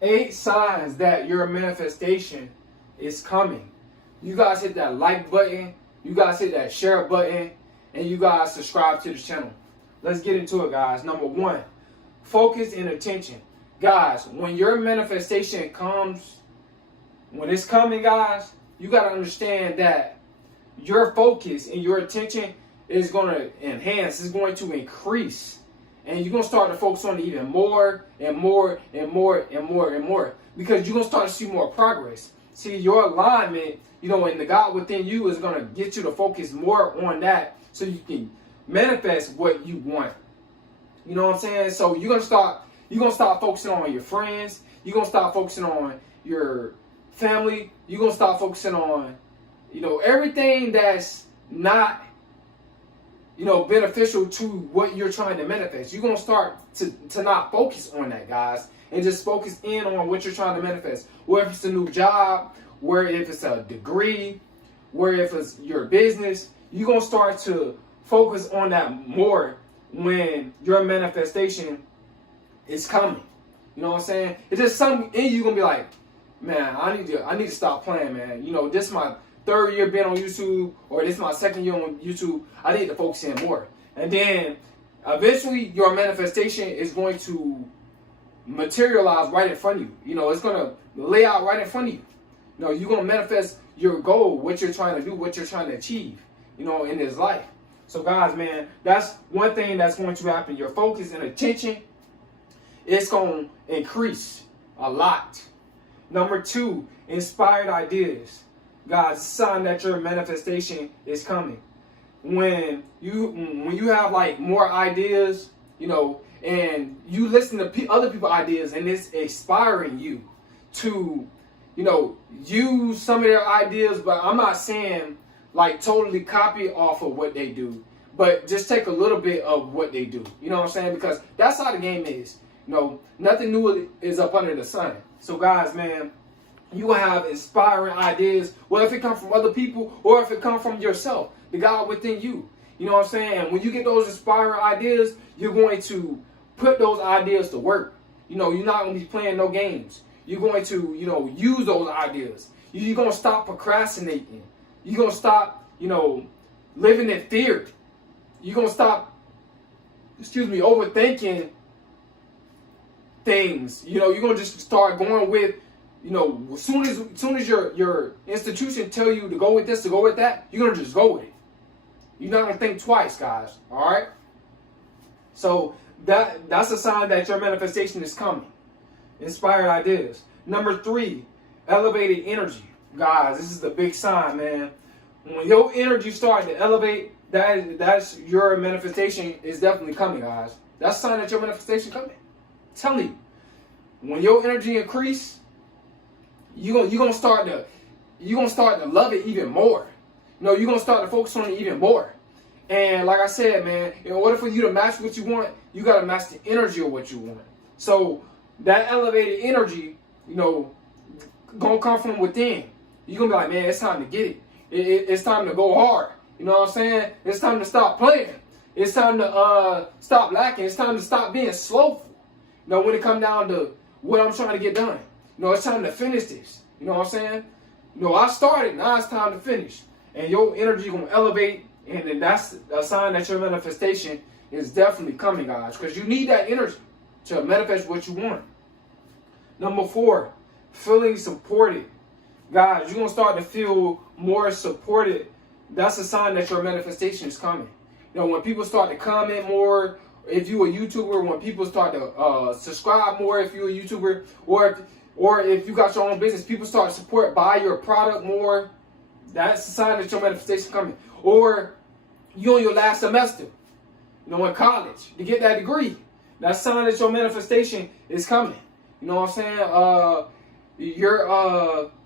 8 signs that your manifestation is coming. You guys hit that like button. You guys hit that share button. And you guys subscribe to the channel. Let's get into it, guys. Number 1, focus and attention. Guys, when your manifestation comes, when it's coming, guys, you got to understand that your focus and your attention is going to enhance. It's going to increase. And you're going to start to focus on it even more and more and more and more and more. Because you're going to start to see more progress. See, your alignment, and the God within you is going to get you to focus more on that so you can manifest what you want. You know what I'm saying? So you're going to start focusing on your friends. You're going to start focusing on your family. You're going to start focusing on, everything that's not, beneficial to what you're trying to manifest. You're going to start to not focus on that, guys, and just focus in on what you're trying to manifest. Whether if it's a new job, whether if it's a degree, whether if it's your business, you're going to start to focus on that more when your manifestation is coming. You know what I'm saying? It's just something in you going to be like, man, I need to stop playing, man. This is my 3rd year being on YouTube, or this is my 2nd year on YouTube. I need to focus in more. And then eventually your manifestation is going to materialize right in front of you. It's going to lay out right in front of you. You're going to manifest your goal, what you're trying to do, what you're trying to achieve, in this life. So guys, man, that's one thing that's going to happen. Your focus and attention, it's going to increase a lot. Number 2, inspired ideas. Guys, it's a sign that your manifestation is coming. When you have like more ideas, and you listen to other people's ideas, and it's inspiring you to, use some of their ideas. But I'm not saying like totally copy off of what they do, but just take a little bit of what they do. You know what I'm saying? Because that's how the game is. Nothing new is up under the sun. So guys, man, you will have inspiring ideas, whether if it comes from other people or if it comes from yourself, the God within you. You know what I'm saying? And when you get those inspiring ideas, you're going to put those ideas to work. You're not going to be playing no games. You're going to, use those ideas. You're going to stop procrastinating. You're going to stop, living in fear. You're going to stop, overthinking things. You're going to just start going with, as soon as your institution tell you to go with this, to go with that, you're going to just go with it. You're not going to think twice, guys. All right? So that's a sign that your manifestation is coming. Inspired ideas. Number 3, elevated energy. Guys, this is the big sign, man. When your energy starts to elevate, that's your manifestation is definitely coming, guys. That's a sign that your manifestation coming. I'm telling you. When your energy increase, you're gonna start to love it even more. You're gonna start to focus on it even more. And like I said, man, in order for you to match what you want, you gotta match the energy of what you want. So that elevated energy, gonna come from within. You're gonna be like, man, it's time to get it. It's time to go hard. You know what I'm saying? It's time to stop playing. It's time to stop lacking. It's time to stop being slowful. When it comes down to what I'm trying to get done. It's time to finish this. You know what I'm saying? I started, now it's time to finish. And your energy gonna elevate, and then that's a sign that your manifestation is definitely coming, guys. Because you need that energy to manifest what you want. Number 4, feeling supported. Guys, you're gonna start to feel more supported. That's a sign that your manifestation is coming. When people start to comment more, if you a YouTuber, when people start to subscribe more, if you're a YouTuber, or if you got your own business, people start to support, buy your product more, that's a sign that your manifestation coming. Or you on your last semester, in college, to get that degree, that's a sign that your manifestation is coming. You know what I'm saying?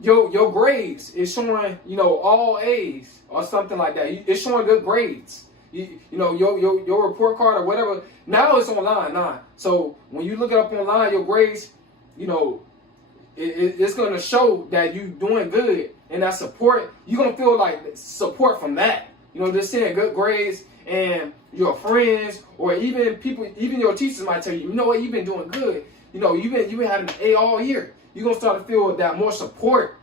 Your grades is showing, all A's or something like that. It's showing good grades. Your report card or whatever. Now it's online now. So when you look it up online, your grades, it's going to show that you're doing good. And that support, you're going to feel like support from that. Just seeing good grades, and your friends or even people, even your teachers might tell you, you know what, you've been doing good. you know, you've been having an A all year. You're going to start to feel that more support,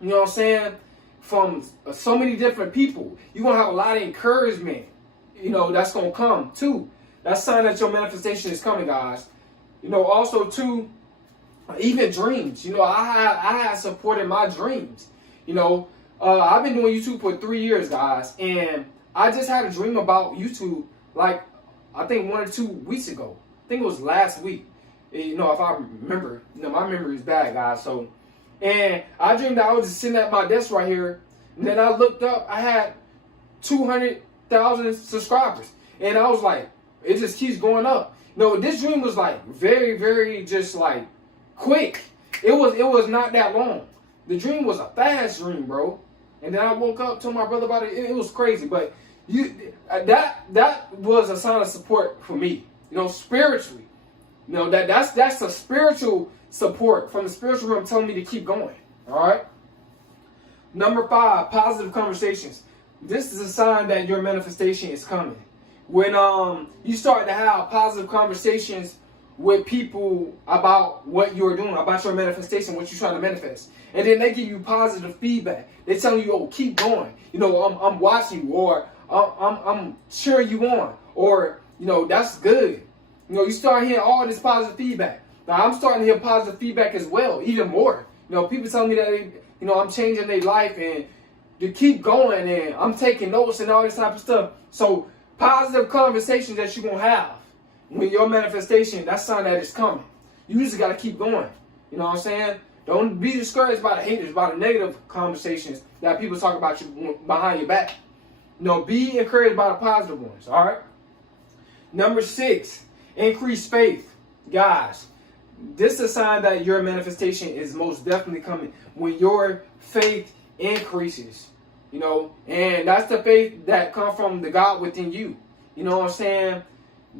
you know what I'm saying, from so many different people. You're going to have a lot of encouragement, you know, that's going to come too. That's a sign that your manifestation is coming, guys. You know, also too, even dreams. You know, I had support in my dreams. You know, I've been doing YouTube for 3 years, guys, and I just had a dream about YouTube, like, I think 1 or 2 weeks ago. I think it was last week. You know, if I remember, you know, my memory is bad, guys. So, and I dreamed that I was just sitting at my desk right here, and then I looked up, I had 200,000 subscribers, and I was like, it just keeps going up. You know, this dream was like very, very just like quick. It was not that long. The dream was a fast dream, bro. And then I woke up, told my brother about it. It was crazy, but that was a sign of support for me. You know, spiritually. You know, that's a spiritual support from the spiritual realm telling me to keep going. All right. Number 5, positive conversations. This is a sign that your manifestation is coming. When you start to have positive conversations with people about what you're doing, about your manifestation, what you're trying to manifest, and then they give you positive feedback. They tell you, "Oh, keep going. You know, I'm watching you," or I'm cheering you on, or you know, that's good. You know, you start hearing all this positive feedback. Now, I'm starting to hear positive feedback as well, even more. You know, people tell me that you know, I'm changing their life and to keep going, and I'm taking notes and all this type of stuff. So, positive conversations that you're gonna have when your manifestation, that's a sign that it's coming. You just gotta keep going. You know what I'm saying? Don't be discouraged by the haters, by the negative conversations that people talk about you behind your back. You know, be encouraged by the positive ones. All right. Number 6, increase faith, guys. This is a sign that your manifestation is most definitely coming when your faith increases. You know, and that's the faith that comes from the God within you. You know what I'm saying?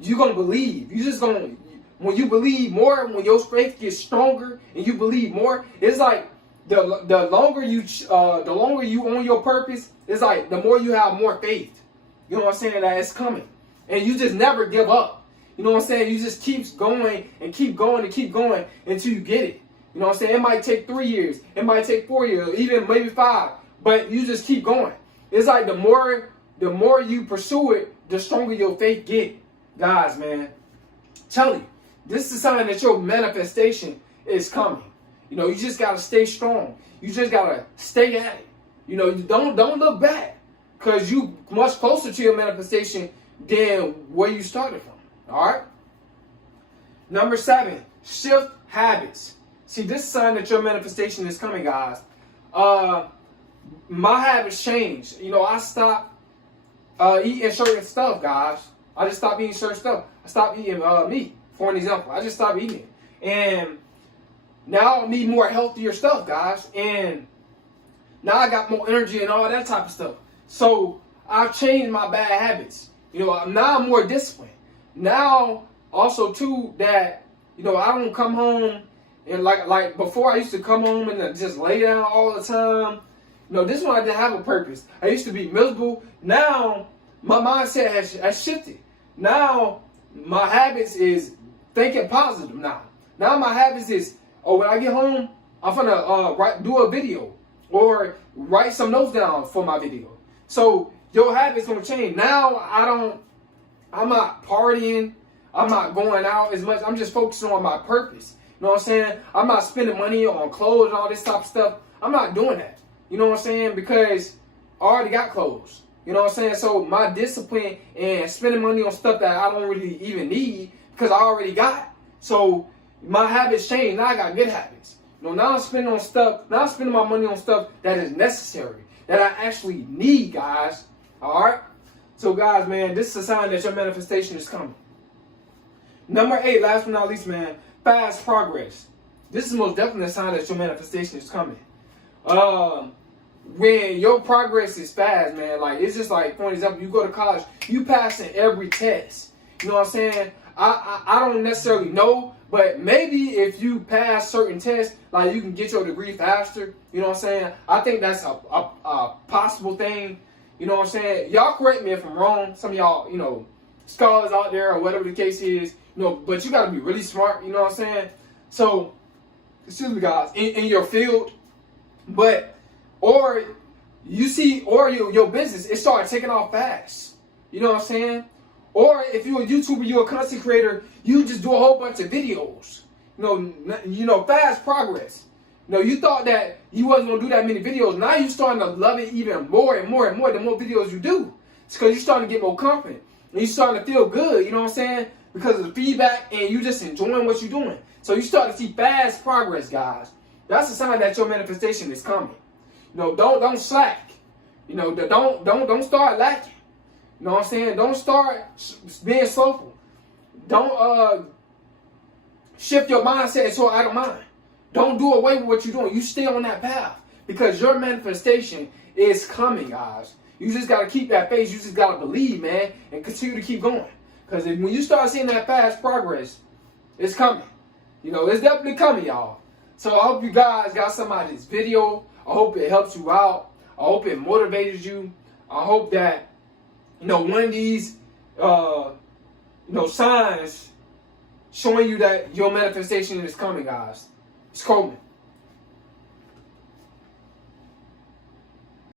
You're going to believe. You just going to, when you believe more, when your faith gets stronger and you believe more, it's like the longer you own your purpose, it's like the more you have more faith. You know what I'm saying? That it's coming. And you just never give up. You know what I'm saying? You just keep going and keep going and keep going until you get it. You know what I'm saying? It might take 3 years. It might take 4 years, even maybe 5. But you just keep going. It's like the more you pursue it, the stronger your faith get. Guys, man, tell you, this is a sign that your manifestation is coming. You know, you just gotta stay strong. You just gotta stay at it. You know, you don't look back, because you much closer to your manifestation than where you started from. All right. Number 7, shift habits. See, this is a sign that your manifestation is coming, guys. My habits changed. You know, I stopped eating certain stuff, guys. I just stopped eating certain stuff. I stopped eating meat, for an example. I just stopped eating it. And now I need more healthier stuff, guys. And now I got more energy and all that type of stuff. So I've changed my bad habits. You know, now I'm more disciplined. Now, also too, that, you know, I don't come home and like before I used to come home and just lay down all the time. You know, this one I didn't have a purpose. I used to be miserable. Now, my mindset has shifted. Now, my habits is thinking positive now. Now, my habits is, oh, when I get home, I'm gonna do a video or write some notes down for my video. So, your habits gonna change. Now, I'm not partying. I'm not going out as much. I'm just focusing on my purpose. You know what I'm saying? I'm not spending money on clothes and all this type of stuff. I'm not doing that. You know what I'm saying? Because I already got clothes. You know what I'm saying? So my discipline and spending money on stuff that I don't really even need because I already got. So my habits changed. Now I got good habits. You know, now I'm spending on stuff. Now I'm spending my money on stuff that is necessary, that I actually need, guys. All right? So guys, man, this is a sign that your manifestation is coming. Number 8, last but not least, man, fast progress. This is most definitely a sign that your manifestation is coming. When your progress is fast, man, like it's just like, for example, you go to college, you passing every test. You know what I'm saying? I don't necessarily know, but maybe if you pass certain tests, like you can get your degree faster. You know what I'm saying? I think that's a possible thing. You know what I'm saying? Y'all correct me if I'm wrong. Some of y'all, you know, scholars out there or whatever the case is, but you gotta be really smart, you know what I'm saying? So, excuse me guys, in your field, or your business, it started taking off fast. You know what I'm saying? Or if you're a YouTuber, you're a content creator, you just do a whole bunch of videos. Fast progress. You thought that you wasn't gonna do that many videos. Now you're starting to love it even more and more and more the more videos you do. It's because you're starting to get more confident. And you're starting to feel good, you know what I'm saying? Because of the feedback and you just enjoying what you're doing. So you start to see fast progress, guys. That's a sign that your manifestation is coming. Don't slack. Don't start lacking. You know what I'm saying? Don't start being slowful. Don't shift your mindset so out of mind. Don't do away with what you're doing. You stay on that path because your manifestation is coming, guys. You just got to keep that faith. You just got to believe, man, and continue to keep going. Because when you start seeing that fast progress, it's coming. It's definitely coming, y'all. So I hope you guys got some out of this video. I hope it helps you out. I hope it motivated you. I hope that, one of these, signs showing you that your manifestation is coming, guys. It's coming.